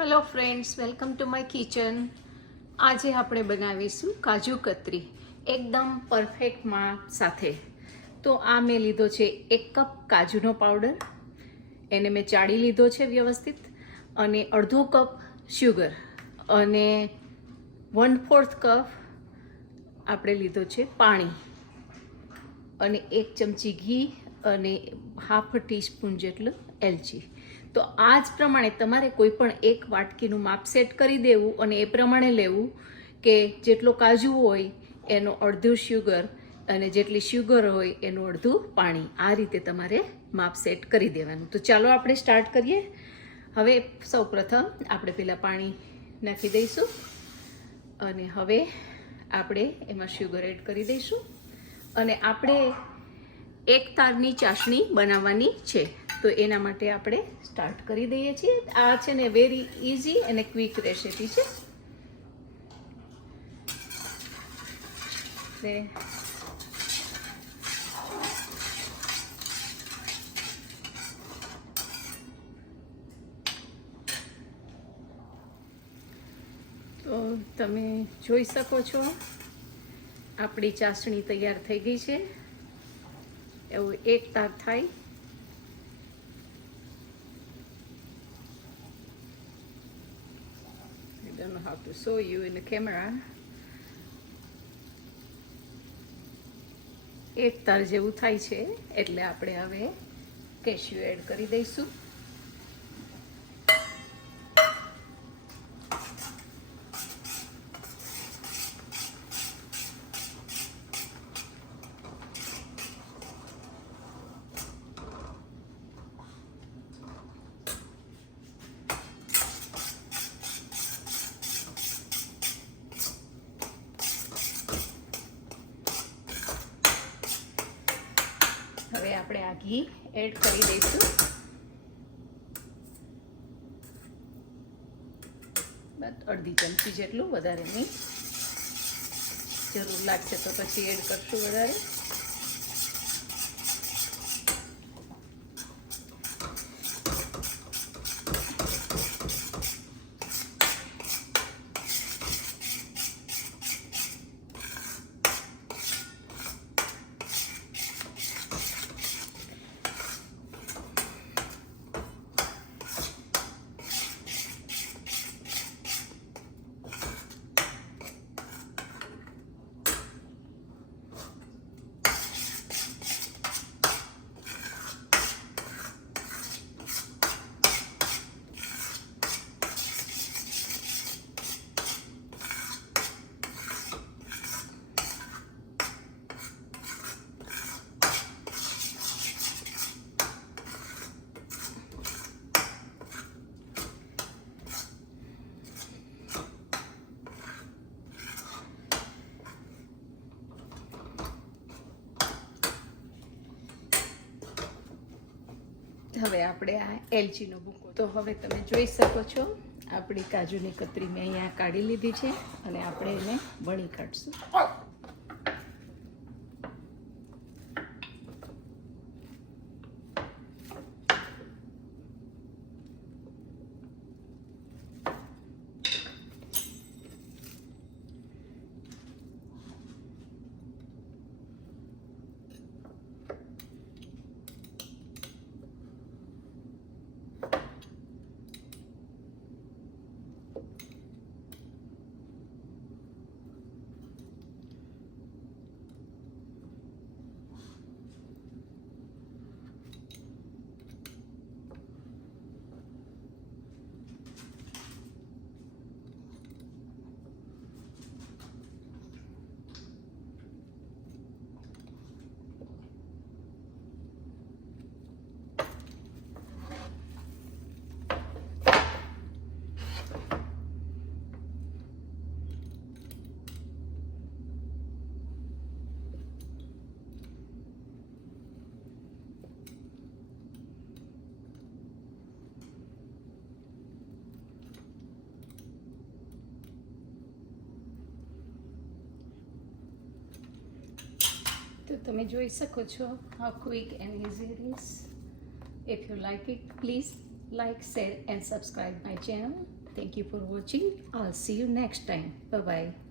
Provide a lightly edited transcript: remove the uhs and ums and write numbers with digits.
Hello friends, welcome to my kitchen. આજે આપણે બનાવીશું કાજુ કતરી એકદમ પરફેક્ટ માપ સાથે. તો આ મેં લીધો છે 1 કપ કાજુનો પાવડર, એને મેં ચાળી લીધો છે વ્યવસ્થિત, અને અડધો કપ શુગર, અને 1/4 કપ આપણે લીધો છે પાણી, અને 1 ચમચી ઘી, અને હાફ ટીસ્પૂન જેટલું એલચી. તો આ જ પ્રમાણે તમારે કોઈ પણ એક વાટકીનું માપ સેટ કરી દેવું, અને એ પ્રમાણે લેવું કે જેટલો કાજુ હોય એનો અડધું શુગર, અને જેટલી શુગર હોય એનું અડધું પાણી. આ રીતે તમારે માપ સેટ કરી દેવાનું. તો ચાલો આપણે સ્ટાર્ટ કરીએ. હવે સૌપ્રથમ આપણે પહેલાં પાણી નાખી દઈશું, અને હવે આપણે એમાં શુગર એડ કરી દઈશું, અને આપણે 1 તારની ચાસણી બનાવવાની છે. તો એના માટે આપણે સ્ટાર્ટ કરી દઈએ છીએ. આ છે ને વેરી ઇઝી અને ક્વિક રેસિપી છે. તો તમે જોઈ શકો છો આપણી ચાસણી તૈયાર થઈ ગઈ છે. એવું 1 તાર થાય. I don't know how to show you in the camera. 1 તાર જેવું થાય છે. એટલે આપણે હવે કેશ્યુ એડ કરી દઈશું. હવે આપણે આ ઘી એડ કરી દઈશું. બસ અડધી ચમચી જેટલું, વધારે નહીં. જરૂર લાગશે તો પછી એડ કરશું વધારે. હવે આપણે આ એલચીનો ભૂકો, તો હવે તમે જોઈ શકો છો આપણી કાજુની કતરી મેં અહીંયા કાઢી લીધી છે, અને આપણે એને વણી કાઢશું. તો તમે જોઈ શકો છો how quick and easy it is. If you like it, please like, share and subscribe my channel. Thank you for watching. I'll see you next time. Bye bye.